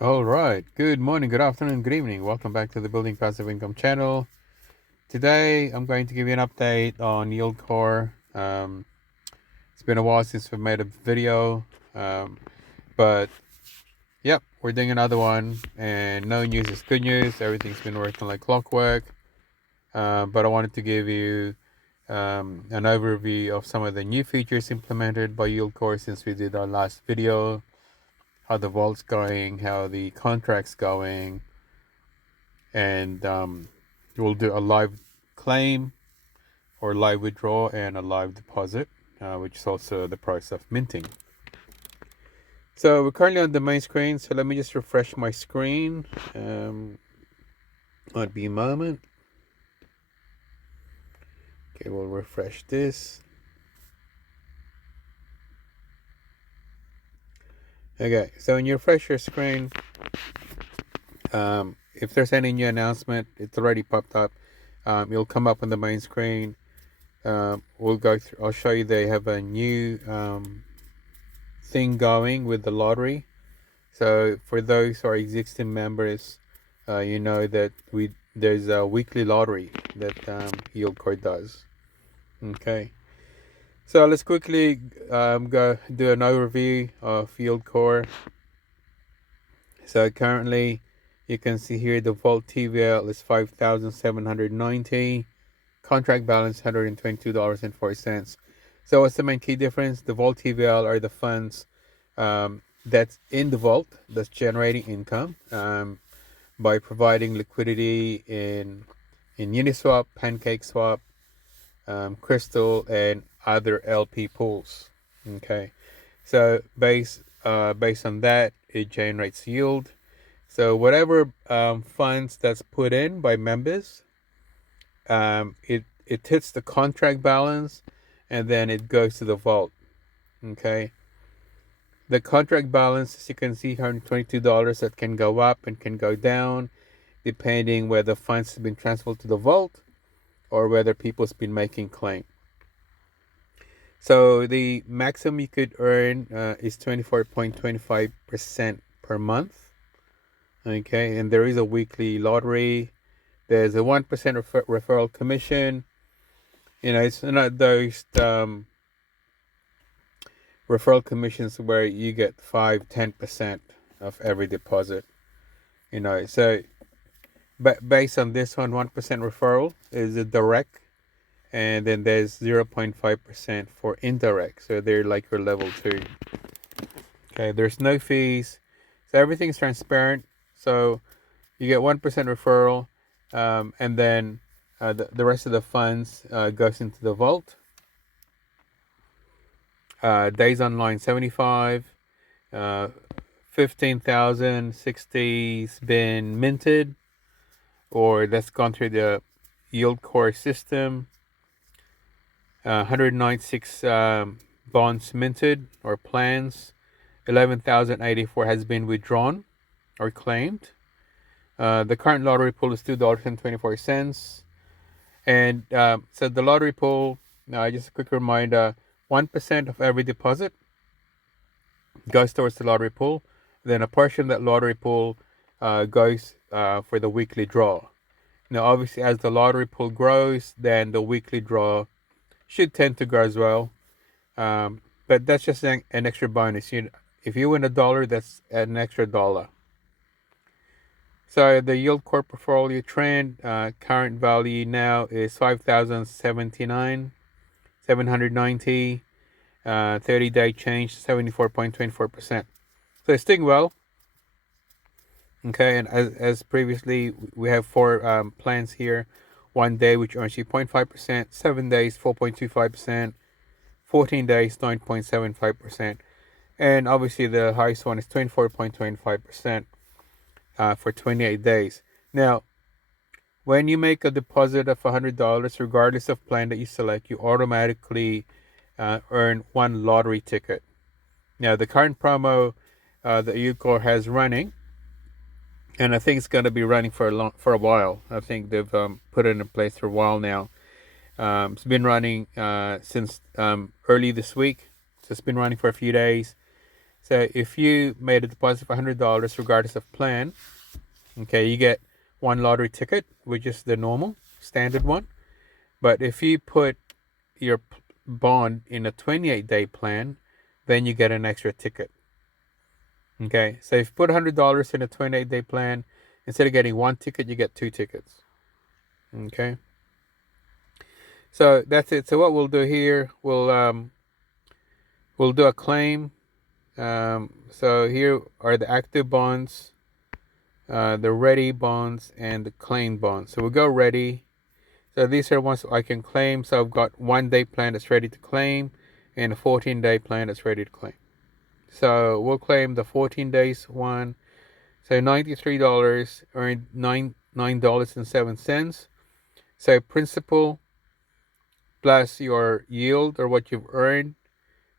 All right. Good morning, good afternoon, good evening. Welcome back to the Building Passive Income channel. Today, I'm going to give you an update on YieldCore. It's been a while since we've made a video, but yep, we're doing another one. And no news is good news. Everything's been working like clockwork. But I wanted to give you an overview of some of the new features implemented by YieldCore since we did our last video. How the vault's going, how the contract's going, and we'll do a live claim or live withdrawal and a live deposit, which is also the price of minting. So we're currently on the main screen, so let me just refresh my screen. Might be a moment. Okay, we'll refresh this. Okay, so when you refresh your screen, if there's any new announcement, it's already popped up. It'll come up on the main screen. We'll go through. I'll show you they have a new thing going with the lottery. So for those who are existing members, you know that there's a weekly lottery that YieldCore does. Okay, so let's quickly go do an overview of YieldCore. So currently, you can see here the vault TVL is 5,790. Contract balance $122.04. So what's the main key difference? The vault TVL are the funds that's in the vault that's generating income by providing liquidity in Uniswap, PancakeSwap, Crystal, and other LP pools. Okay, so based on that, it generates yield. So whatever funds that's put in by members, it hits the contract balance, and then it goes to the vault. Okay, the contract balance, as you can see, $122, that can go up and can go down depending whether funds have been transferred to the vault or whether people's been making claim. So the maximum you could earn is 24.25% per month. Okay, and there is a weekly lottery. There's a 1% referral commission. You know, it's not those referral commissions where you get 5-10% of every deposit. You know, so but based on this one, 1% referral is a direct, and then there's 0.5% for indirect. So they're like your level 2. Okay, there's no fees, so everything's transparent. So you get 1% referral, and then the rest of the funds goes into the vault. Days online 75, 15,060's been minted, or that's gone through the YieldCore system. 196 bonds minted or plans. 11,084 has been withdrawn or claimed. The current lottery pool is $2.24. And so the lottery pool, just a quick reminder, 1% of every deposit goes towards the lottery pool. Then a portion of that lottery pool goes for the weekly draw. Now, obviously, as the lottery pool grows, then the weekly draw should tend to grow as well. But that's just an extra bonus. If you win $1, that's an extra dollar. So the YieldCore portfolio trend, current value now is 5,079, 790. 30-day change 74.24%. So it's doing well. Okay, and as previously, we have 4 plans here. 1 day, which earns you 0.5%, 7 days 4.25%, 14 days 9.75%, and obviously the highest one is 24.25% for 28 days. Now, when you make a deposit of $100, regardless of plan that you select, you automatically earn 1 lottery ticket. Now, the current promo that YieldCore has running, and I think it's going to be running for a while. I think they've put it in place for a while now. It's been running since early this week, so it's been running for a few days. So if you made a deposit of $100 regardless of plan, okay, you get one lottery ticket, which is the normal standard one. But if you put your bond in a 28-day plan, then you get an extra ticket. Okay, so if you put $100 in a 28-day plan, instead of getting one ticket, you get two tickets. Okay, so that's it. So what we'll do here, we'll do a claim. So here are the active bonds, the ready bonds, and the claim bonds. So we'll go ready. So these are ones I can claim. So I've got 1-day plan that's ready to claim, and a 14-day plan that's ready to claim. So we'll claim the 14 days one. So $93 earned $9.07. So principal plus your yield, or what you've earned,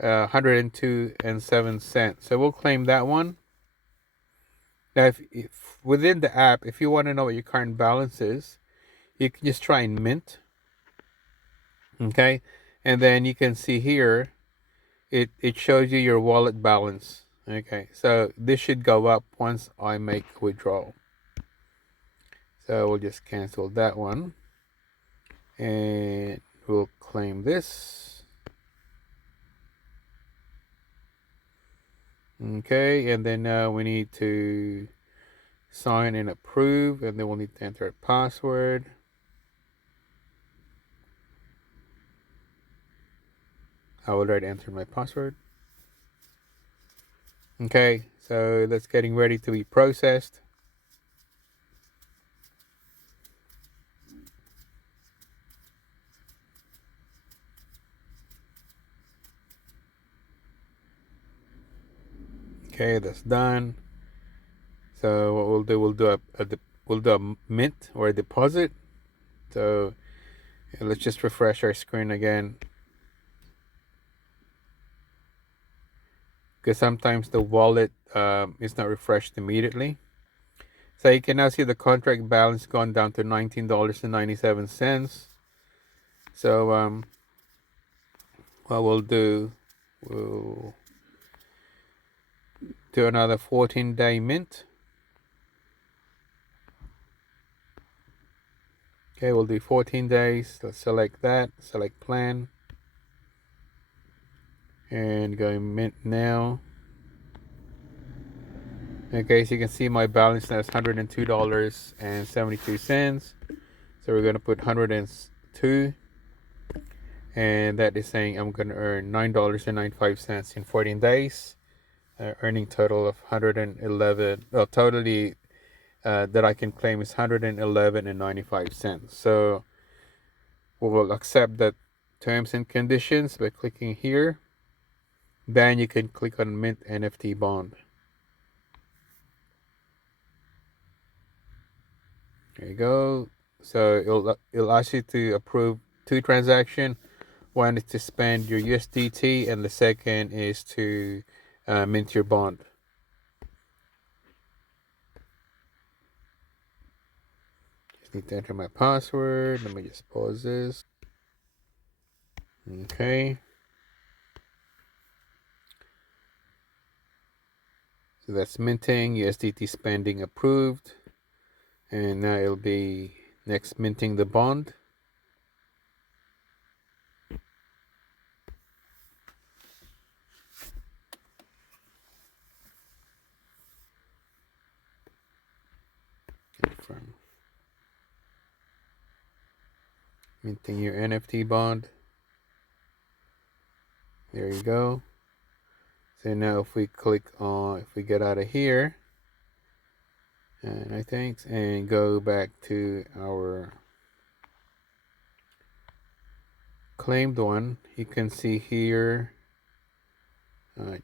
102.07 cents. So we'll claim that one. Now, if within the app, if you want to know what your current balance is, you can just try and mint. Okay, and then you can see here, it shows you your wallet balance. Okay, so this should go up once I make withdrawal. So we'll just cancel that one, and we'll claim this. Okay, and then we need to sign and approve, and then we'll need to enter a password. I already entered my password. Okay, so that's getting ready to be processed. Okay, that's done. So what we'll do, we'll do a mint or a deposit. So let's just refresh our screen again, because sometimes the wallet is not refreshed immediately. So you can now see the contract balance gone down to $19.97. So what we'll do, we'll do another 14-day mint. Okay, we'll do 14 days. Let's select that, select plan, and go mint now. Okay, so you can see my balance now is $102.72. So we're going to put 102, and that is saying I'm going to earn $9.95 in 14 days. Earning total of 111. Well, totally that I can claim is 111.95. So we will accept that terms and conditions by clicking here. Then you can click on Mint NFT Bond. There you go. So it'll ask you to approve two transactions. One is to spend your USDT, and the second is to mint your bond. Just need to enter my password. Let me just pause this. Okay. So that's minting, USDT spending approved. And now it'll be next minting the bond. Confirm. Minting your NFT bond. There you go. So now if we click on, if we get out of here, and I think, and go back to our claimed one, you can see here, oh,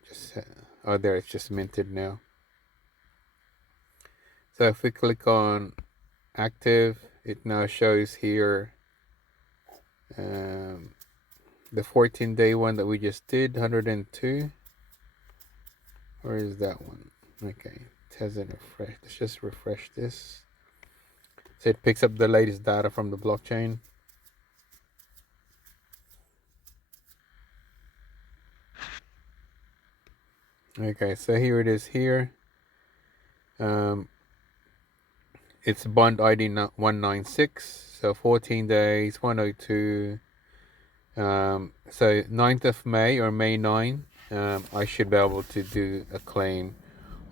there, it's just minted now. So if we click on active, it now shows here the 14-day one that we just did, 102. Where is that one? Okay, it hasn't refreshed. Let's just refresh this. So it picks up the latest data from the blockchain. Okay, so here it is here. It's bond ID 196, so 14 days, 102. So 9th of May or May 9, I should be able to do a claim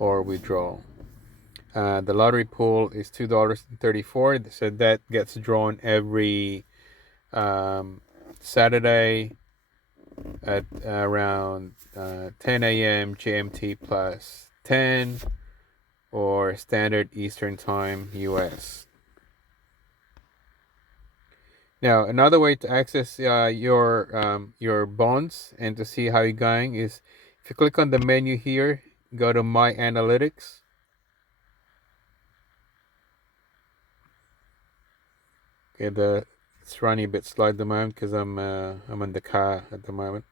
or withdrawal. The lottery pool is $2.34, so that gets drawn every Saturday at around 10 a.m. GMT plus 10 or Standard Eastern Time US. Now, another way to access your bonds and to see how you're going is if you click on the menu here, go to My Analytics. Okay, it's running a bit slow at the moment because I'm in the car at the moment.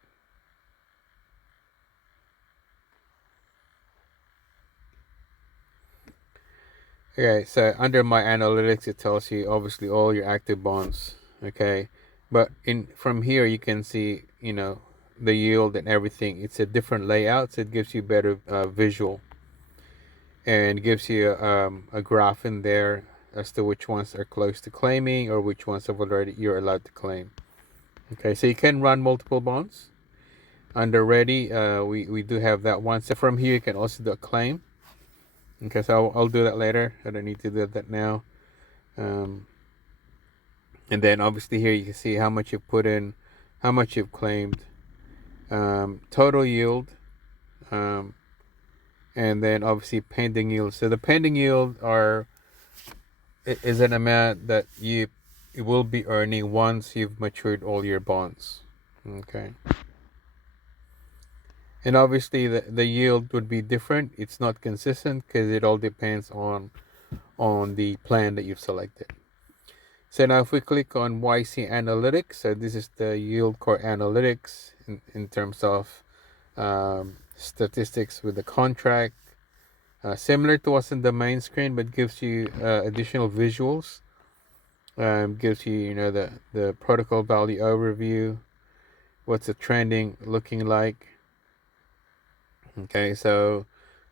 Okay, so under My Analytics, it tells you obviously all your active bonds. Okay, but from here you can see the yield and everything. It's a different layout, so it gives you better visual and gives you a graph in there as to which ones are close to claiming or which ones have already you're allowed to claim. Okay, so you can run multiple bonds. Under ready, we do have that one. So from here you can also do a claim. Okay, so I'll do that later. I don't need to do that now. And then obviously here you can see how much you've put in, how much you've claimed, total yield, and then obviously pending yield. So the pending yield is an amount that you will be earning once you've matured all your bonds. Okay. And obviously the yield would be different. It's not consistent because it all depends on the plan that you've selected. So now if we click on YC Analytics, so this is the YieldCore Analytics in terms of statistics with the contract. Similar to what's in the main screen, but gives you additional visuals. Gives you, the protocol value overview, what's the trending looking like. Okay, so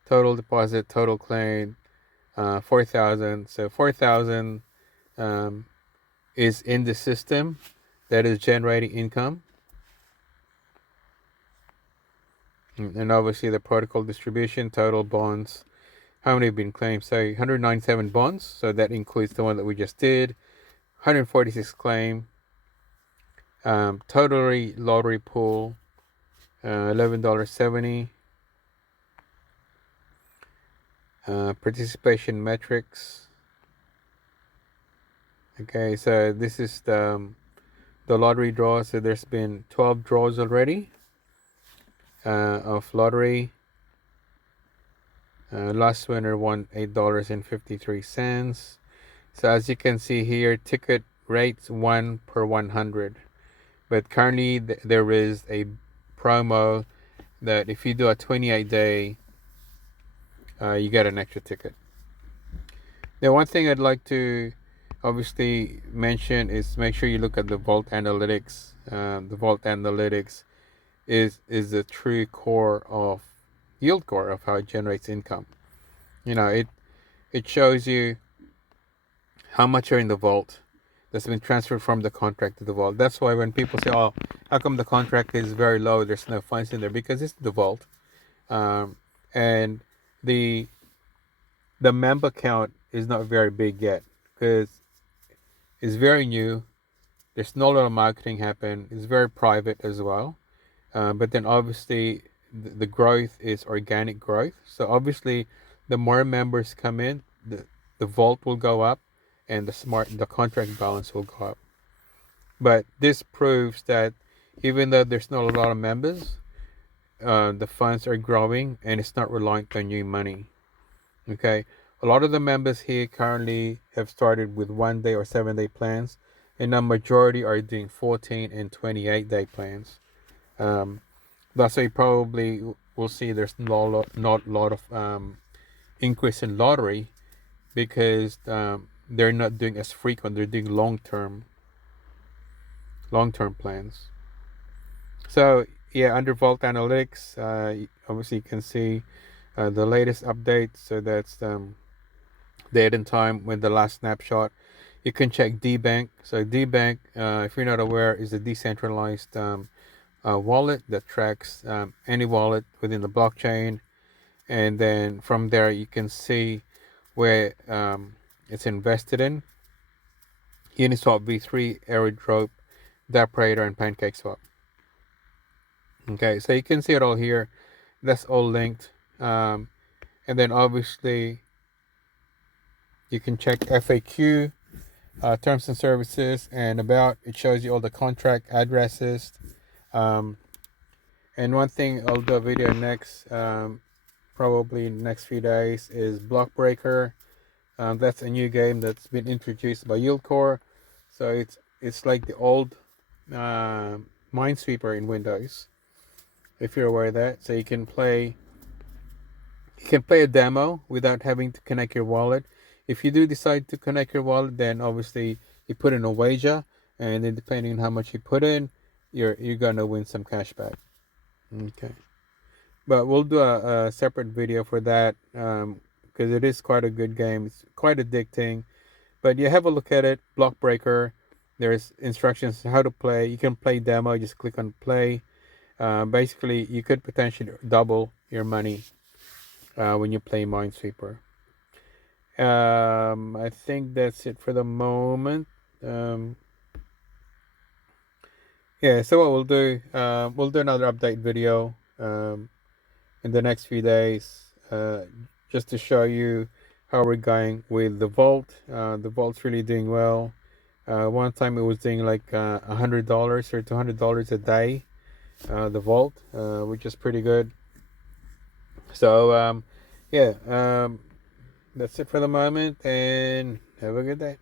total deposit, total claim, 4,000. So 4,000 is in the system that is generating income. And obviously the protocol distribution, total bonds, how many have been claimed? So 197 bonds, so that includes the one that we just did. 146 claim. Total lottery pool, $11.70. Participation metrics. Okay, so this is the lottery draw. So there's been 12 draws already of lottery. Last winner won $8.53. So as you can see here, ticket rates 1 per 100. But currently there is a promo that if you do a 28-day, you get an extra ticket. Now, one thing I'd like to obviously mention is make sure you look at the Vault Analytics. The Vault Analytics is the true core of YieldCore, of how it generates income. It shows you how much are in the vault that's been transferred from the contract to the vault. That's why when people say, "Oh, how come the contract is very low? There's no funds in there," because it's the vault, and the member count is not very big yet because it's very new. There's not a lot of marketing happen. It's very private as well. But then obviously the growth is organic growth. So obviously the more members come in, the vault will go up and the contract balance will go up. But this proves that even though there's not a lot of members, the funds are growing and it's not reliant on new money. Okay. A lot of the members here currently have started with 1 day or 7 day plans, and a majority are doing 14 and 28-day plans. That's why you probably will see there's not a lot of increase in lottery because they're not doing as frequent. They're doing long term plans. So yeah, under Vault Analytics, obviously you can see the latest updates. So that's date and time with the last snapshot. You can check DBank. So DBank, if you're not aware, is a decentralized wallet that tracks any wallet within the blockchain, and then from there you can see where it's invested in. Uniswap V3, Airdrop, Dapprator, and PancakeSwap. Okay, so you can see it all here. That's all linked. And then obviously you can check FAQ, terms and services, and about. It shows you all the contract addresses. And one thing I'll do a video next, probably next few days, is Block Breaker. That's a new game that's been introduced by YieldCore. So it's like the old Minesweeper in Windows, if you're aware of that. So you can play a demo without having to connect your wallet. If you do decide to connect your wallet, then obviously you put in a wager, and then depending on how much you put in, you're gonna win some cash back. Okay, but we'll do a separate video for that, because it is quite a good game. It's quite addicting. But you have a look at it. Block Breaker. There's instructions how to play. You can play demo. Just click on play. Basically, you could potentially double your money when you play Minesweeper. I think that's it for the moment. Yeah, so what we'll do another update video in the next few days, just to show you how we're going with the vault. The vault's really doing well. One time it was doing like $100 or $200 a day, the vault, which is pretty good. So yeah, that's it for the moment, and have a good day.